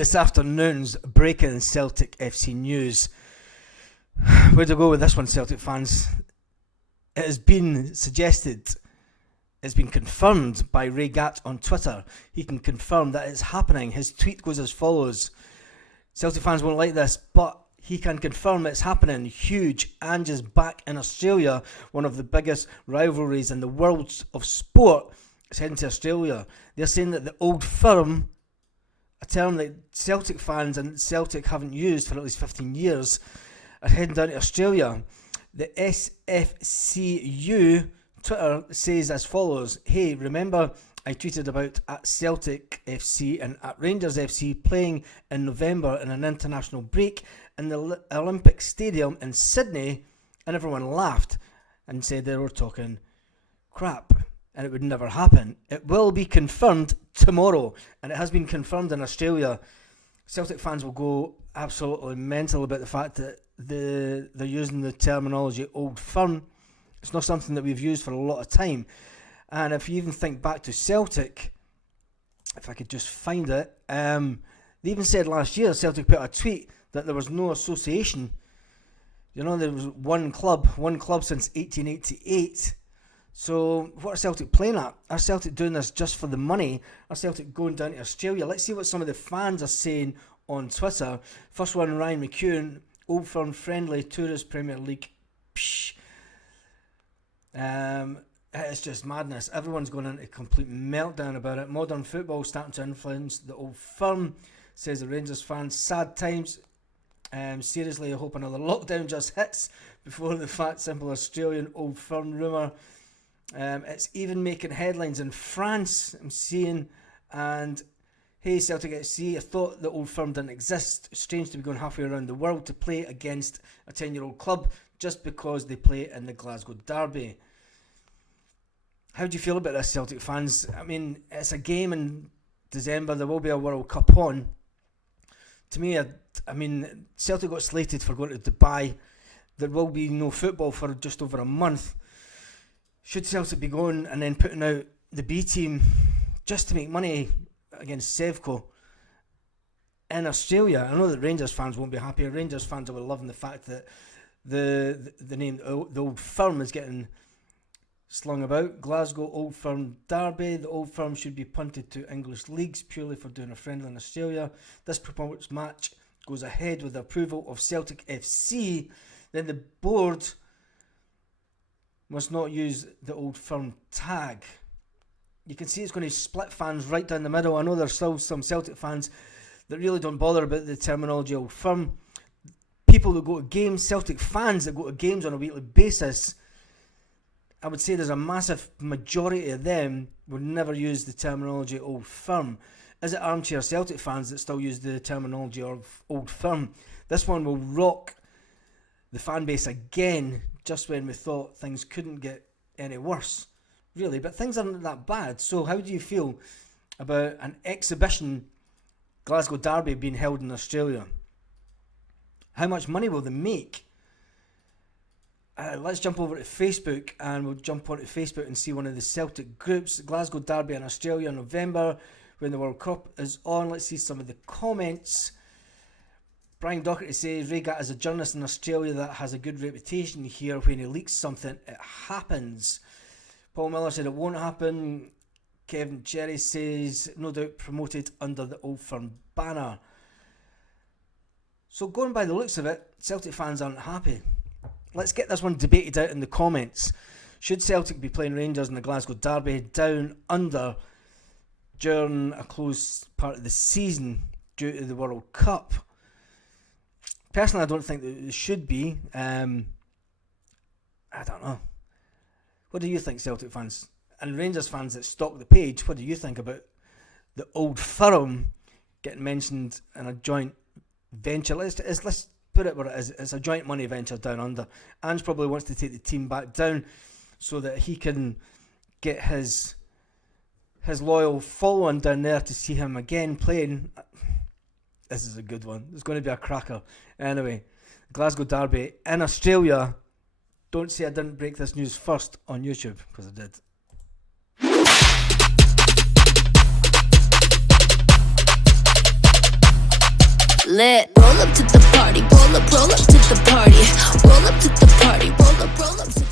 this afternoon's breaking Celtic FC news. Where to go with this one, Celtic fans? It has been suggested, it's been confirmed by Ray Gatt on Twitter. He can confirm that it's happening. His tweet goes as follows. Celtic fans won't like this, but he can confirm it's happening. Huge. Ange is back in Australia. One of the biggest rivalries in the world of sport is heading to Australia. They're saying that the old firm, a term that Celtic fans and Celtic haven't used for at least 15 years, are heading down to Australia. The SFCU Twitter says as follows. Hey, remember I tweeted about at Celtic FC and at Rangers FC playing in November in an international break in the Olympic Stadium in Sydney, and everyone laughed and said they were talking crap and it would never happen. It will be confirmed tomorrow, and it has been confirmed in Australia. Celtic fans will go absolutely mental about the fact that they're using the terminology old firm. It's not something that we've used for a lot of time. And if you even think back to Celtic, if I could just find it, they even said last year, Celtic put a tweet that there was no association. You know, there was one club since 1888. So what are Celtic playing at? Are Celtic doing this just for the money? Are Celtic going down to Australia? Let's see what some of the fans are saying on Twitter. First one, Ryan McEwen, Old Firm friendly, Tourist Premier League. Psh. It's just madness. Everyone's going into a complete meltdown about it. Modern football starting to influence the old firm, says the Rangers fans. Sad times. Seriously, I hope another lockdown just hits before the fat, simple Australian old firm rumour. It's even making headlines in France, I'm seeing. And hey, Celtic FC, I thought the old firm didn't exist. Strange to be going halfway around the world to play against a 10-year-old club just because they play in the Glasgow Derby. How do you feel about this, Celtic fans? I mean, it's a game in December. There will be a World Cup on. To me, I mean, Celtic got slated for going to Dubai. There will be no football for just over a month. Should Celtic be going and then putting out the B team just to make money against Sevco in Australia? I know that Rangers fans won't be happy. Rangers fans will be loving the fact that the name, the old firm, is getting slung about. Glasgow Old Firm Derby. The Old Firm should be punted to English leagues purely for doing a friendly in Australia. This proposed match goes ahead with the approval of Celtic FC. Then the board must not use the Old Firm tag. You can see it's going to split fans right down the middle. I know there's still some Celtic fans that really don't bother about the terminology Old Firm. People that go to games, Celtic fans that go to games on a weekly basis, I would say there's a massive majority of them would never use the terminology Old Firm. Is it armchair Celtic fans that still use the terminology of Old Firm? This one will rock the fan base again, just when we thought things couldn't get any worse, really. But things aren't that bad. So how do you feel about an exhibition Glasgow Derby being held in Australia? How much money will they make? Let's jump over to Facebook, and we'll jump onto Facebook and see one of the Celtic groups. Glasgow Derby in Australia in November when the World Cup is on. Let's see some of the comments. Brian Docherty says, Ray Gatt is a journalist in Australia that has a good reputation here. When he leaks something, it happens. Paul Miller said it won't happen. Kevin Cherry says, no doubt promoted under the Old Firm banner. So going by the looks of it, Celtic fans aren't happy. Let's get this one debated out in the comments. Should Celtic be playing Rangers in the Glasgow Derby down under during a close part of the season due to the World Cup? Personally, I don't think that it should be. I don't know. What do you think, Celtic fans? And Rangers fans that stalk the page, what do you think about the Old Firm getting mentioned in a joint venture? Let's put it where it is. It's a joint money venture down under. Ange probably wants to take the team back down so that he can get his loyal following down there to see him again playing. This is a good one. It's going to be a cracker. Anyway, Glasgow Derby in Australia. Don't say I didn't break this news first on YouTube, because I did. lit. Roll up to the party, roll up to the party. Roll up to the party, roll up to